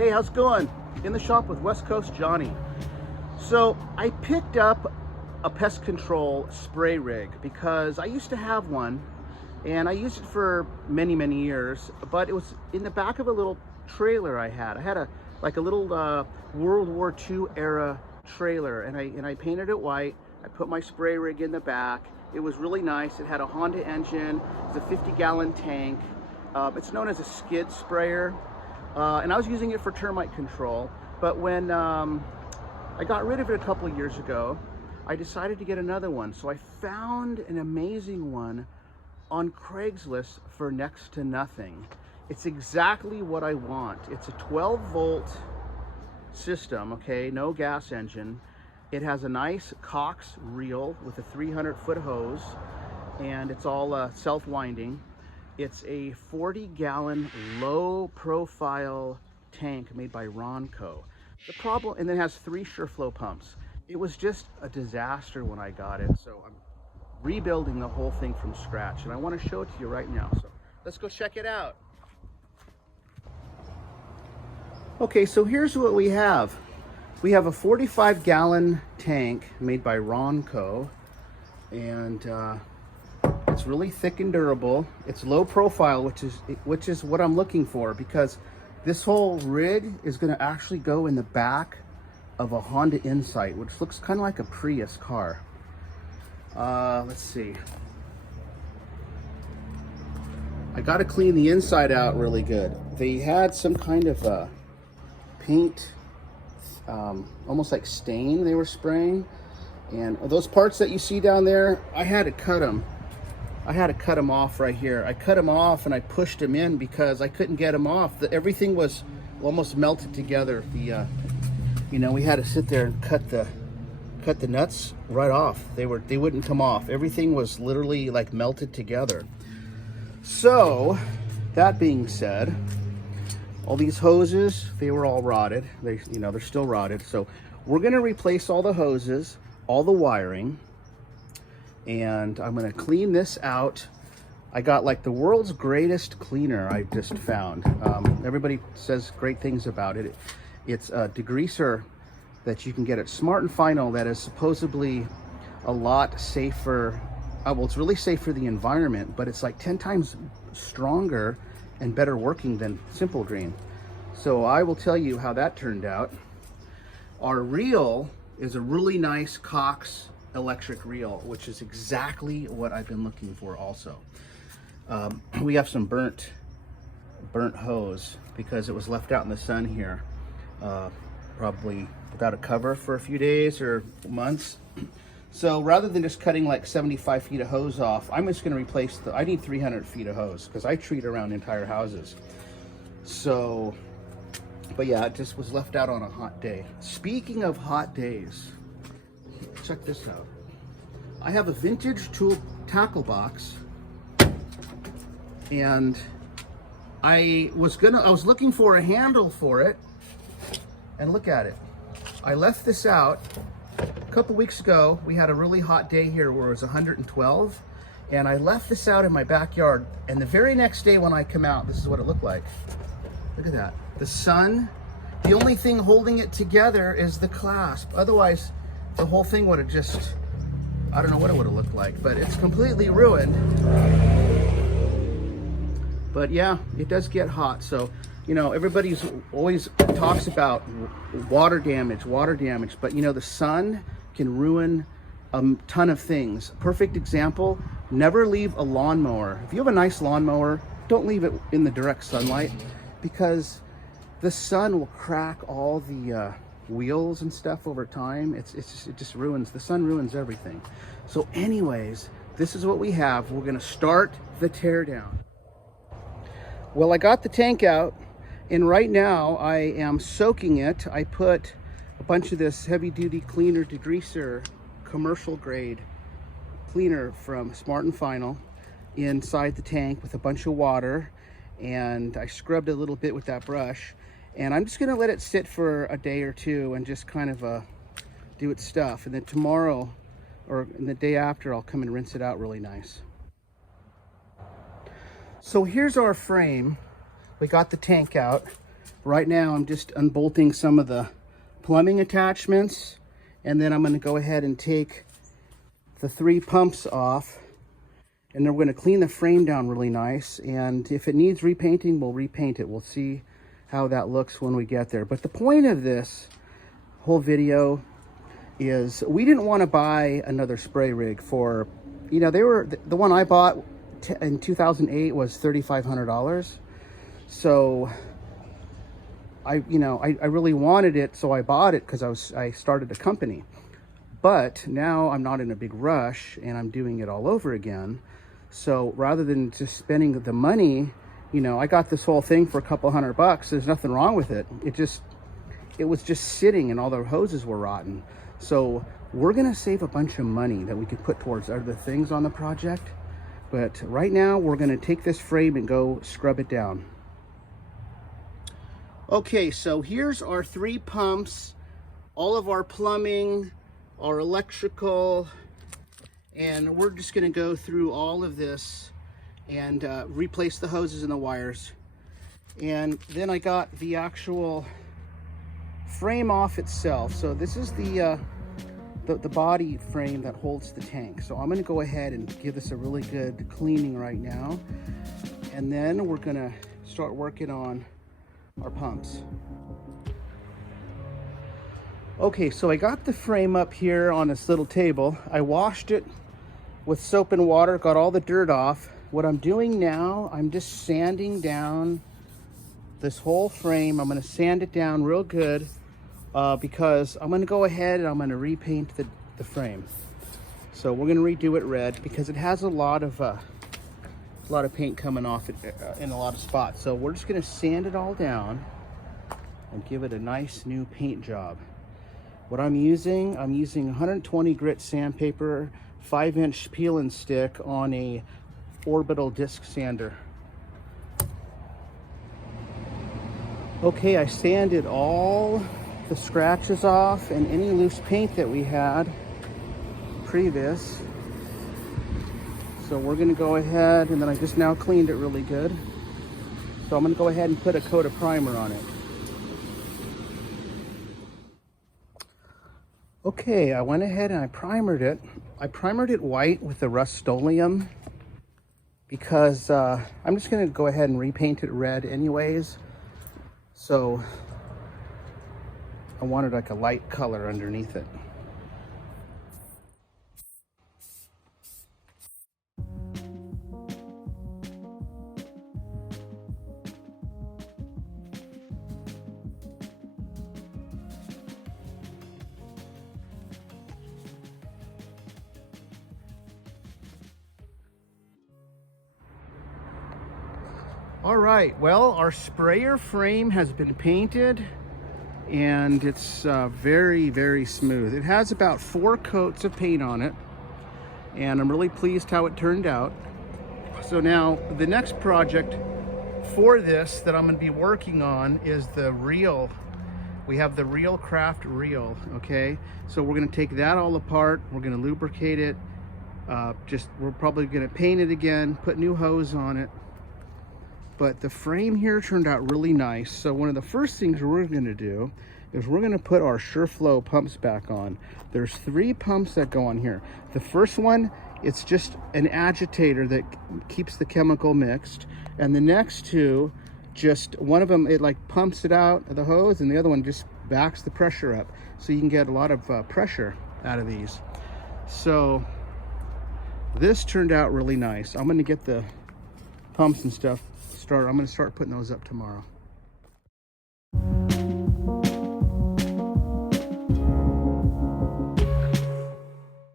Hey, how's it going? In the shop with West Coast Johnny. So I picked up a pest control spray rig because I used to have one and I used it for many years, but it was in the back of a little trailer I had. I had a little World War II era trailer, and I painted it white. I put my spray rig in the back. It was really nice. It had a Honda engine. It was a 50-gallon tank. It's known as a skid sprayer. And I was using it for termite control. But when I got rid of it a couple of years ago, I decided to get another one. So I found an amazing one on Craigslist for next to nothing. It's exactly what I want. It's a 12-volt system, okay, no gas engine. It has a nice Cox reel with a 300-foot hose, and it's all self-winding. It's a 40-gallon low-profile tank made by Ronco. The problem, and it has 3 SureFlow pumps. It was just a disaster when I got it, so I'm rebuilding the whole thing from scratch, and I want to show it to you right now. So let's go check it out. Okay, so here's what we have. We have a 45-gallon tank made by Ronco, and it's really thick and durable. It's low profile, which is what I'm looking for, because this whole rig is going to actually go in the back of a Honda Insight, which looks kind of like a Prius car. Let's see. I got to clean the inside out really good. They had some kind of paint, almost like stain they were spraying, and those parts that you see down there, I had to cut them. I had to cut them off right here. I cut them off and I pushed them in because I couldn't get them off. Everything was almost melted together. We had to sit there and cut the nuts right off. They wouldn't come off. Everything was literally like melted together. So that being said, all these hoses, they were all rotted. They're still rotted. So we're gonna replace all the hoses, all the wiring, and I'm gonna clean this out. I got like the world's greatest cleaner I just found. Everybody says great things about it. It's a degreaser that you can get at Smart and Final that is supposedly a lot safer. Well, it's really safe for the environment, but it's like 10 times stronger and better working than Simple Green. So I will tell you how that turned out. Our reel is a really nice Cox electric reel, which is exactly what I've been looking for also. We have some burnt hose because it was left out in the sun here, probably without a cover for a few days or months. So rather than just cutting like 75 feet of hose off, I'm just going to replace I need 300 feet of hose because I treat around entire houses. So, but yeah, it just was left out on a hot day. Speaking of hot days, check this out. I have a vintage tool tackle box, and I was looking for a handle for it, and look at it. I left this out. A couple weeks ago, we had a really hot day here where it was 112, and I left this out in my backyard, and the very next day when I come out, this is what it looked like. Look at that. The sun, the only thing holding it together is the clasp. Otherwise, the whole thing would have just, I don't know what it would have looked like, but it's completely ruined. But yeah, it does get hot. So, everybody's always talks about water damage, but the sun can ruin a ton of things. Perfect example, never leave a lawnmower. If you have a nice lawnmower, don't leave it in the direct sunlight, because the sun will crack all the wheels and stuff over time. It just ruins, the sun ruins everything. So anyways, this is what we have. We're gonna start the teardown. Well, I got the tank out, and right now I am soaking it. I put a bunch of this heavy duty cleaner degreaser, commercial grade cleaner from Smart and Final inside the tank with a bunch of water, and I scrubbed a little bit with that brush, and I'm just gonna let it sit for a day or two and just kind of do its stuff, and then tomorrow or the day after I'll come and rinse it out really nice. So here's our frame. We got the tank out. Right now I'm just unbolting some of the plumbing attachments, and then I'm going to go ahead and take the 3 pumps off, and then we're going to clean the frame down really nice, and if it needs repainting, we'll repaint it. We'll see how that looks when we get there. But the point of this whole video is we didn't want to buy another spray rig for, you know, the one I bought in 2008 was $3,500. So I really wanted it, so I bought it because I started a company. But now I'm not in a big rush and I'm doing it all over again. So rather than just spending the money, you know, I got this whole thing for a couple $100. There's nothing wrong with it. It was just sitting and all the hoses were rotten. So we're gonna save a bunch of money that we could put towards other things on the project. But right now we're gonna take this frame and go scrub it down. Okay, so here's our 3 pumps, all of our plumbing, our electrical, and we're just going to go through all of this and replace the hoses and the wires. And then I got the actual frame off itself. So this is the body frame that holds the tank. So I'm going to go ahead and give this a really good cleaning right now, and then we're going to start working on our pumps. Okay, so I got the frame up here on this little table. I washed it with soap and water, got all the dirt off. What I'm doing now, I'm just sanding down this whole frame. I'm gonna sand it down real good because I'm gonna go ahead and I'm gonna repaint the frame. So we're gonna redo it red because it has a lot of paint coming off it in a lot of spots. So we're just gonna sand it all down and give it a nice new paint job. What I'm using 120 grit sandpaper, 5-inch peel and stick on a orbital disc sander. Okay, I sanded all the scratches off and any loose paint that we had previous. So we're gonna go ahead, and then I just now cleaned it really good. So I'm gonna go ahead and put a coat of primer on it. Okay, I went ahead and I primered it. I primered it white with the Rust-Oleum because I'm just gonna go ahead and repaint it red anyways. So I wanted like a light color underneath it. All right, well, our sprayer frame has been painted and it's very, very smooth. It has about 4 coats of paint on it, and I'm really pleased how it turned out. So now the next project for this that I'm going to be working on is the reel. We have the Reelcraft reel, okay? So we're going to take that all apart. We're going to lubricate it. We're probably going to paint it again, put new hose on it. But the frame here turned out really nice. So one of the first things we're gonna do is we're gonna put our SureFlow pumps back on. There's 3 pumps that go on here. The first one, it's just an agitator that keeps the chemical mixed. And the next 2, just one of them, it like pumps it out of the hose, and the other one just backs the pressure up. So you can get a lot of pressure out of these. So this turned out really nice. I'm gonna get the pumps and stuff. I'm going to start putting those up tomorrow.